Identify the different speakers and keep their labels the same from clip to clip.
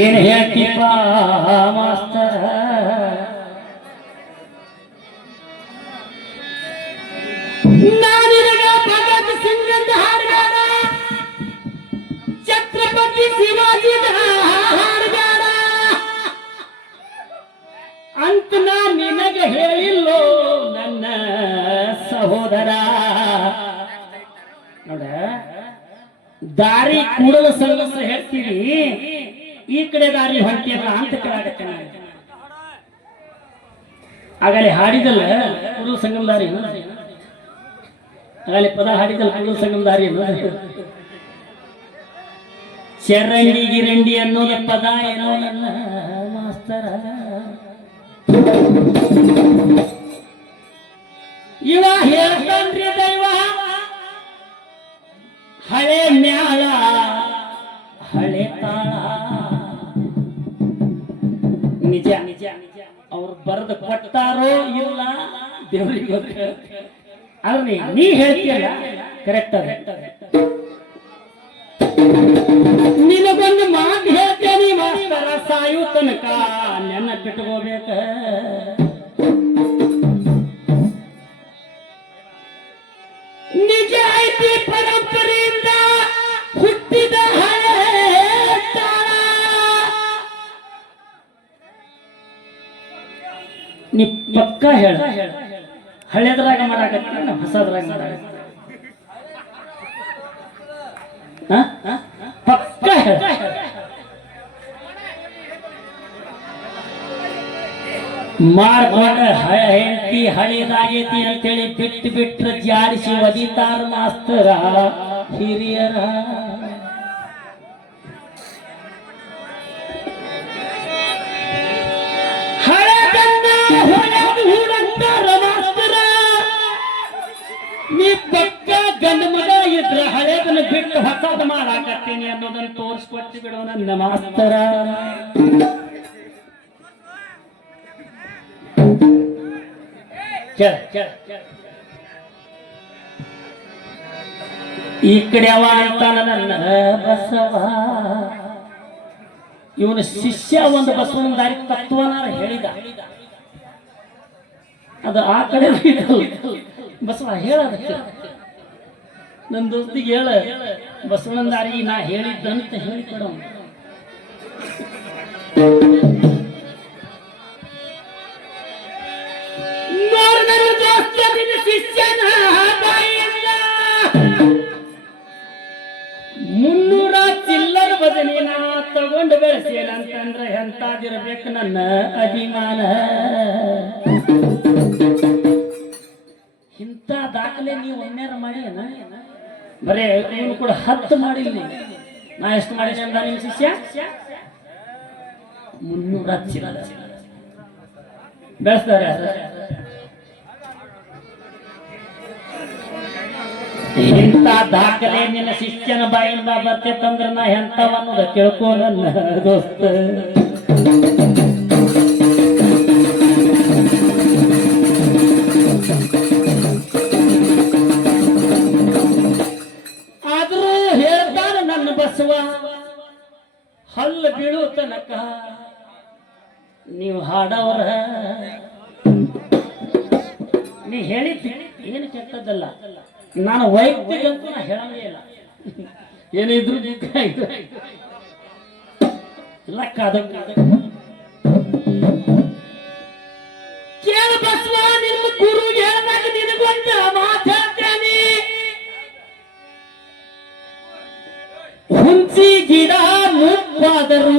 Speaker 1: ಏನ್ ಹೇಳ್ತಿಪ್ಪ, ಮಾಸ್ತರ? ನಾನಿರಗ ಭಗತ್ ಸಿಂಗಂದ ಹಾಡ್ಗಾಡ ಛತ್ರಪತಿ ಶಿವಾಜಿದ ಹಾಡ್ಗಾಡ ಅಂತ ನಾ ನಿನಗೆ ಹೇಳಿಲ್ಲೋ ನನ್ನ ಸಹೋದರ. ನೋಡ, ದಾರಿ ಕೂಡಲ ಸಂಗಮ ಹೇಳ್ತೀವಿ. ಈ ಕಡೆ ದಾರಿ ಹೊಂಟಿಯಲ್ಲ ಅಂತ ಕೇಳಾಗತ್ತೆ ಆಗಲೇ ಹಾಡಿದಲ್ಲ ಕುರು ಸಂಗಮ ದಾರಿ ಆಗಲೇ ಪದ ಹಾಡಿದಲ್ಲ ಕೂಡಲ ಸಂಗಮ ದಾರಿ ಶರಂಡಿ ಗಿರಂಡಿ ಅನ್ನೋದ ಪದ ಏನೋ ನನ್ನ ಮಾಸ್ತರ. ಅವ್ರು ಬರೆದು ಕೊಟ್ಟಾರೋ ಇಲ್ಲ, ದೇವರಿಗೆ ಗೊತ್ತು. ನೀ- ಹೇಳ್ತೀಯಲ್ಲ ಕರೆಕ್ಟ್ ನಿನಗೊಂದು ಮಾತು ಹೇಳ್ತೇನೆ ಮಾಸ್ತರ, ಸಾಯು ತನಕ ನೆನ ಬಿಟ್ಕೋಬೇಕ ನಿಜ ಐತಿ ಪರಂಪರೆಯಿಂದ ನೀ ಪಕ್ಕ ಹೇಳ ಹಳೆದ್ರಾಗ ಮಾಡಾಕತ್ತ ಹೊಸದ್ರಾಗ ಮಾಡಾಕತ್ತ ಹ? ಹ? ಪಕ್ಕ ಹೇಳ ಮಾರ್ಕೊಂಡ ಹೆಂಡತಿ ಹಳಿದಾಗೈತಿ ಅಂತೇಳಿ ಬಿಟ್ಟು ಬಿಟ್ರ ಜಾಡಿಸಿ ಒದಿತಾರ ಮಾಸ್ತರ ಹಿರಿಯರ ಗಂಡ ಮಗ ಇದ್ರ ಹಳೆದನ್ನ ಬಿಟ್ಟು ಹೊಸದ ಮಾಡಾಕತ್ತೀನಿ ಅನ್ನೋದನ್ನ ತೋರಿಸ್ಕೊಟ್ಟು ಬಿಡೋ ನನ್ನ ಮಾಸ್ತರ. ಈ ಕಡೆ ಅವ ಅಂತಾನ ನನ್ನ ಬಸವ. ಇವನ ಶಿಷ್ಯ ಒಂದು ಬಸವನ ದಾರಿ ತತ್ವನಾರ ಹೇಳಿದ. ಅದು ಆ ಕಡೆ ಬಸವ ಹೇಳದಕ್ಕೆ ನನ್ನ ದೋಸ್ತಿಗೆ ಹೇಳ ಬಸವನ ದಾರಿ ನಾ ಹೇಳಿದ್ದಂತ ಹೇಳಿಕೊಡ ಮುನ್ನೂರ ಚಿಲ್ಲರ ಭಜನಿನ ತಗೊಂಡು ಬೆಳೆಸೇನಂತಂದ್ರೆ ಎಂತಾದಿರ್ಬೇಕು ನನ್ನ ಅಭಿಮಾನ. ಇಂಥ ದಾಖಲೆ ನೀವು ಒಮ್ಮೆರ ಮಾಡಿ ಬರೇ ಇವನು ಕೂಡ ಹತ್ತು ಮಾಡಿಲ್ಲ. ನಾ ಎಷ್ಟು ಮಾಡಿದೆ ಅಂದ ನಿಮ್ಮ ಶಿಷ್ಯ? ಮುನ್ನೂರ ಚಿಲ್ಲರ ಬೆಳೆಸ್ತಾರೆ ಇಂಥ ದಾಖಲೆ ನಿನ್ನ ಶಿಷ್ಯನ ಬಾಯಿಂದ ಬರ್ತಿತ್ತಂದ್ರ ನಾ ಎಂತವ ಅನ್ನೋದ ತಿಳ್ಕೊ ನನ್ನ ದೋಸ್ತ. ನೀ ಹೇಳಿ ಏನು ಕೆಟ್ಟದ್ದಲ್ಲ. ನಾನು ವೈಯಕ್ತಿಕ ಅಂತ ನಾ ಹೇಳಂಗೇ ಇಲ್ಲ. ಏನಿದ್ರು ಇಲ್ಲ ಕಾದಂಗ ಕೇಳ ಬಸವ, ನಿಮ್ಮ ಗುರು ಹೇಳಿದಾಗ ನಿನಗೊಂದ ಮಾತಾಡ್ತೇನೆ ಹುಂಚಿ ಗಿಡ ಮುಪ್ಪಾದರು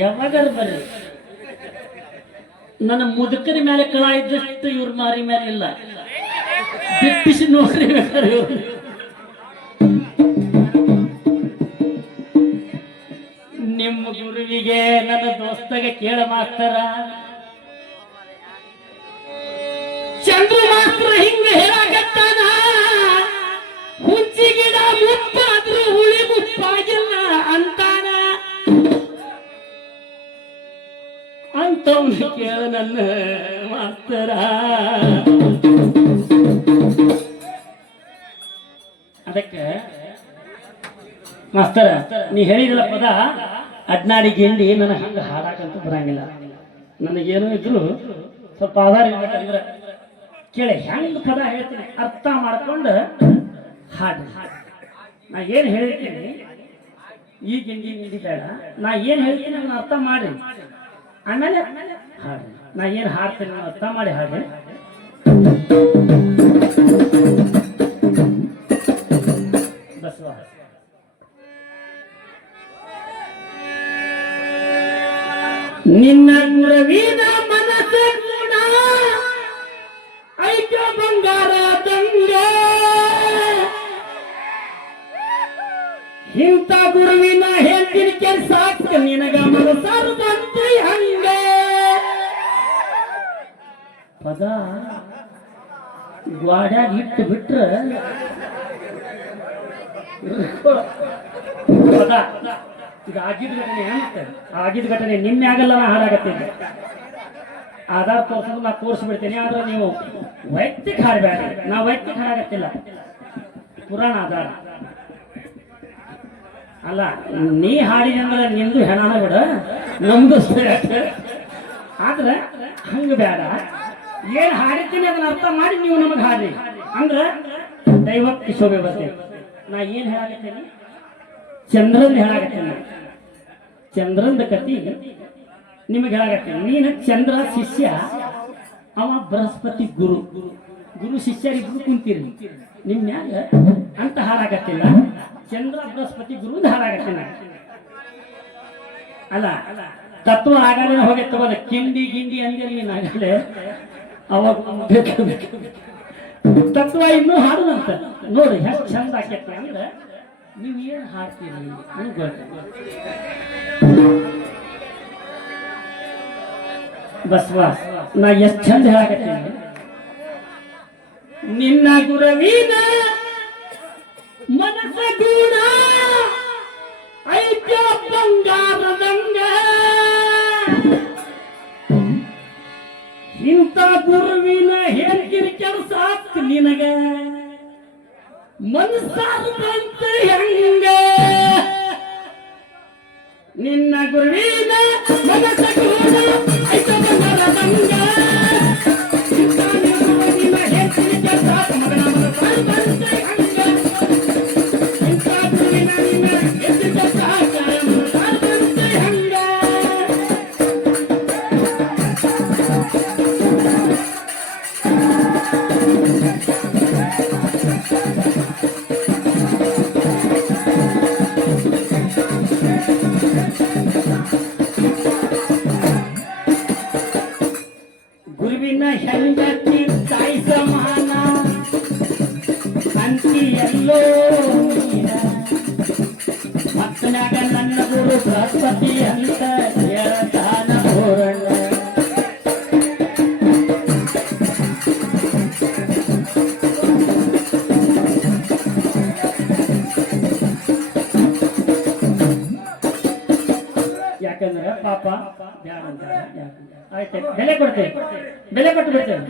Speaker 1: ಯಾವಾಗಾರ ಬರ್ರಿ. ನನ್ನ ಮುದುಕನ ಮೇಲೆ ಕಳ ಇದ್ದಷ್ಟು ಇವ್ರ ಮಾರಿ ಮೇಲೆ ಇಲ್ಲ. ಬಿಪ್ಪಿಸಿ ನೋಡ್ರಿ. ನಿಮ್ಮ ಗುರುವಿಗೆ ನನ್ನ ದೋಸ್ತಗೆ ಕೇಳ ಮಾಸ್ತರ. ಚಂದ್ರ ಮಾಸ್ತರ ಹಿಂಗ ಹೇಳಾಕತ್ತಾನ. ಹುಂಚಿ ಗಿಡ ಮುಪ್ಪಾದ್ರೂ ಹುಳಿ ಮುಪ್ಪಾಗಿಲ್ಲ ಅಂತ ಮತ್ತೊಮ್ಮೆ ಕೇಳ ನನ್ನ ಮಾಸ್ತರ. ಅದಕ್ಕೆ, ಮಾಸ್ತರ, ನೀ ಹೇಳಿದಿಲ್ಲ ಪದ, ಅಡ್ನಾಡಿ ಗಿಂಡಿ ನನಗೆ ಹಂಗೆ ಹಾಡಾಕಂತ ಬರಂಗಿಲ್ಲ. ನನಗೇನೋ ಇದ್ರು ಸ್ವಲ್ಪ ಆಧಾರ ಇರ್ಬೇಕಂದ್ರೆ ಕೇಳಿ, ಹೆಂಗ್ ಪದ ಹೇಳ್ತೀನಿ ಅರ್ಥ ಮಾಡ್ಕೊಂಡು ಹಾಡು. ನಾ ಏನು ಹೇಳ್ತೀನಿ ಈ ಗಿಂಡಿ ಗಿಂಡಿ ಬೇಡ ನಾ ಏನು ಹೇಳ್ತೀನಿ ಅದನ್ನ ಅರ್ಥ ಮಾಡಿ ಆಮೇಲೆ ನಾ ಏನು ಹಾಡ್ತೇನೆ ಅದನ್ನ ಅರ್ಥ ಮಾಡಿ ಹಾಡಿ ಬಸವ. ನಿನ್ನ ಗುರವಿನ ಮನಸ್ಸ ಗುಣ ಐಕ ಬಂಗಾರ ದಂಗ ಇಂಥ ಗುರುವಿನ ಹೇಳ್ತೀನಿ ಕೆಲಸ ನಿನಗ ಮನಸ್ಸಾರು ಪದ ಗ್ವಾಡ್ಯಾಗ ಇಟ್ಟು ಬಿಟ್ರೆ ಇದು ಆಗಿದ ಘಟನೆ ಅಂತ ಆಗಿದ ಘಟನೆ ನಿನ್ನೆ ಆಗಲ್ಲ, ನಾ ಹಾಳಾಗತ್ತೆ ಆಧಾರ್ ತೋರ್ಸೋದು ನಾ ತೋರಿಸ್ಬಿಡ್ತೀನಿ, ಆದ್ರೆ ನೀವು ವೈಯಕ್ತಿಕ ಹಾಡಬೇಡ ನಾ ವೈಯಕ್ತಿಕ ಹಾಡಾಗತ್ತಿಲ್ಲ. ಪುರಾಣ ಆಧಾರ. ಅಲ್ಲ, ನೀ ಹಾಡಿದ ಅಂದ್ರೆ ನಿಂದು ಹೆಣನ ಬಿಡ. ನಮ್ದು. ಆದ್ರೆ ಹಂಗ ಬೇಡ. ಏನ್ ಹಾಡಿರ್ತೀನಿ ಅದನ್ನ ಅರ್ಥ ಮಾಡಿ ನೀವು ನಮಗೆ ಹಾಡಿ. ಅಂದ್ರ ದೈವಕ್ಕೆ ಶೋಭೆ ಬರ್ತೀವಿ ನಾ ಏನ್ ಹೇಳಾಕತ್ತೇನಿ? ಚಂದ್ರನ್ ಹೇಳಾಕತ್ತೇನೆ. ಚಂದ್ರಂದ ಕತಿ ನಿಮಗೆ ಹೇಳಾಕತ್ತೇನೆ. ನೀನ ಚಂದ್ರ, ಶಿಷ್ಯ, ಅವ ಬೃಹಸ್ಪತಿ, ಗುರು. ಗುರು ಶಿಷ್ಯರಿಗೂ ಕುಂತೀರಿ. ನಿಮ್ ಮ್ಯಾಗ ಅಂತ ಹಾರಾಗತ್ತಿಲ್ಲ ಚಂದ್ರ, ಬೃಹಸ್ಪತಿ ಗುರು ಹಾಡಾಕತ್ತೀನಿ. ಅಲ್ಲ, ತತ್ವ ಆಗಲೇ ಹೋಗಿ ತಗೋದ. ಕಿಂಡಿ, ಗಿಂಡಿ ಅಂದಿರಿ ನಾಗಲೇ. ಅವಾಗ. ತತ್ವ ಇನ್ನೂ ಹಾಡದಂತ ನೋಡಿ, ಎಷ್ಟು ಚಂದ ಆಕೈತಿ ಅಂದ್ರೆ ನೀವು ಏನು ಹಾಡ್ತೀರಿ ನನಗೆ ನಾ ಎಷ್ಟು ಚಂದ ಹೇಳಕತ್ತೀನಿ. ನಿನ್ನ ಗುರವಿನ ಮನಸ್ಸ ಗೂಣ ಇಂಥ ಗುರುವಿನ ಹೇಳ್ಕಿರಿ ಕೆಲಸ ಆತ್ ನಿನಗ. ಮನಸ್ಸಾರ ಬಂತ ಹೆಂಗ? ನಿನ್ನ ಗುರುವಿನ ಮನಸ್ಸ ನನ್ನ ಗುರು ಬೃಹಸ್ಪತಿ ಅಂತ ಹೇಳ್ತಾನ ಪೂರಣ್ಣ ಯಾಕಂದ್ರೆ ಪಾಪ ಬ್ಯಾಡ ಅಂತಾರೆ. ಯಾಕಂದ್ರೆ ಆಯ್ತು ಬೆಲೆ ಕೊಡ್ತೇವೆ ಬೆಲೆ ಕೊಟ್ಟು ಬಿಡ್ತೇವೆ